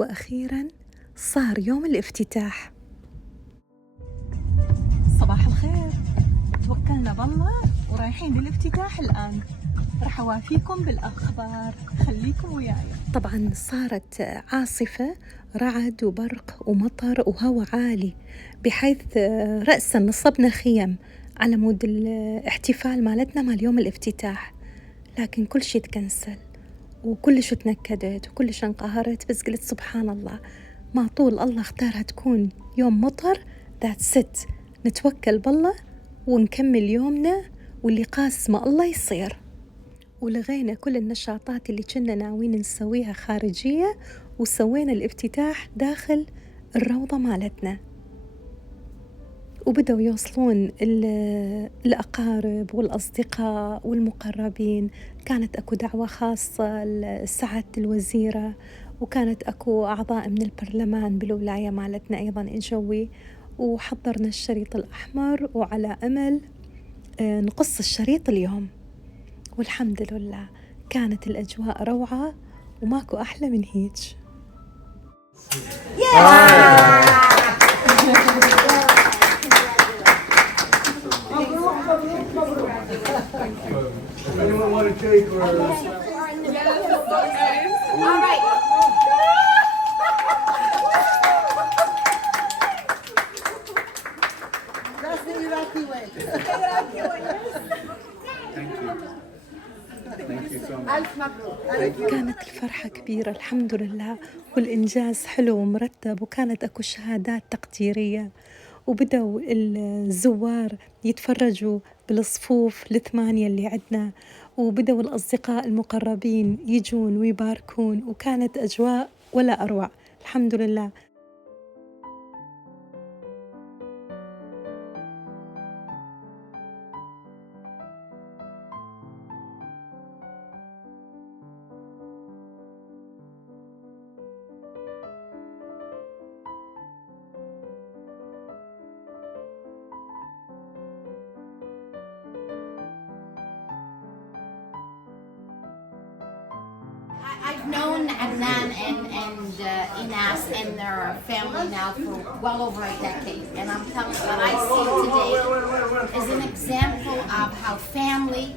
وأخيراً صار يوم الافتتاح. صباح الخير، توكلنا بالله ورايحين للافتتاح الآن. راح أوافيكم بالأخبار، خليكم وياي. طبعاً صارت عاصفة، رعد وبرق ومطر وهواء عالي، بحيث رأساً نصبنا خيم على مود الاحتفال مالتنا مال يوم الافتتاح، لكن كل شي تكنسل وكلش تنكدت وكلش انقهرت. بس قلت سبحان الله، ما طول الله اختارها تكون يوم مطر، that's it، نتوكل بالله ونكمل يومنا واللي قاسمه الله يصير. ولغينا كل النشاطات اللي كنا ناويين نسويها خارجية، وسوينا الافتتاح داخل الروضة مالتنا. وبدأوا يوصلون الأقارب والأصدقاء والمقربين. كانت أكو دعوة خاصة لسعادة الوزيرة، وكانت أكو أعضاء من البرلمان بالولاية مالتنا أيضا إجوي، وحضرنا الشريط الأحمر وعلى أمل نقص الشريط اليوم. والحمد لله كانت الأجواء روعة وماكو أحلى من هيج. Anyone want a cake or? All right. كانت الفرحة كبيرة الحمد لله، والإنجاز حلو ومرتب، وكانت أكو شهادات تقديرية، وبدأوا الزوار يتفرجوا بالصفوف ال8 اللي عندنا، وبدأوا الأصدقاء المقربين يجون ويباركون، وكانت أجواء ولا أروع الحمد لله. I've known Adnan and Inas and their family now for well over a decade, and I'm telling you, what I see today is an example of how family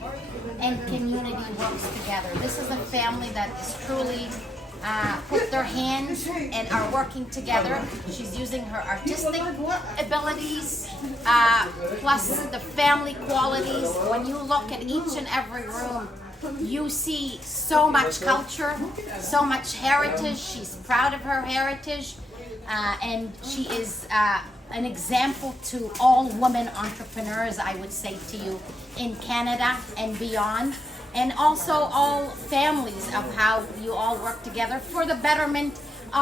and community works together. This is a family that is truly put their hands and are working together. She's using her artistic abilities, plus the family qualities. When you look at each and every room, you see so much culture, so much heritage. She's proud of her heritage, and she is an example to all women entrepreneurs, I would say to you, in Canada and beyond, and also all families of how you all work together for the betterment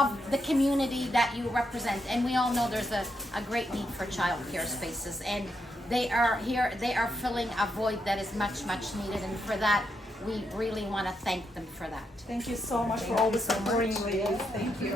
of the community that you represent. And we all know there's a great need for childcare spaces, and they are here, they are filling a void that is much, much needed, and for that, we really want to thank them for that. Thank you so much for all the supporting ladies. Thank you.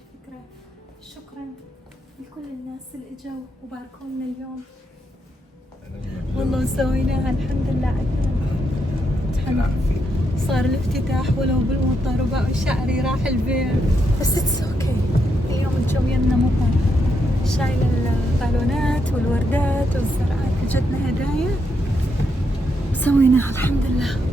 الفكرة. شكرا لكل الناس اللي اجوا وباركوا لنا اليوم. والله سويناها الحمد لله عدنا. صار الافتتاح ولو بالمطر وبقى شعري راح البيت، بس اتس اوكي. اليوم الجو يمنا مطر، شايلة البالونات والوردات والزرعات، جتنا هدايا سويناها الحمد لله.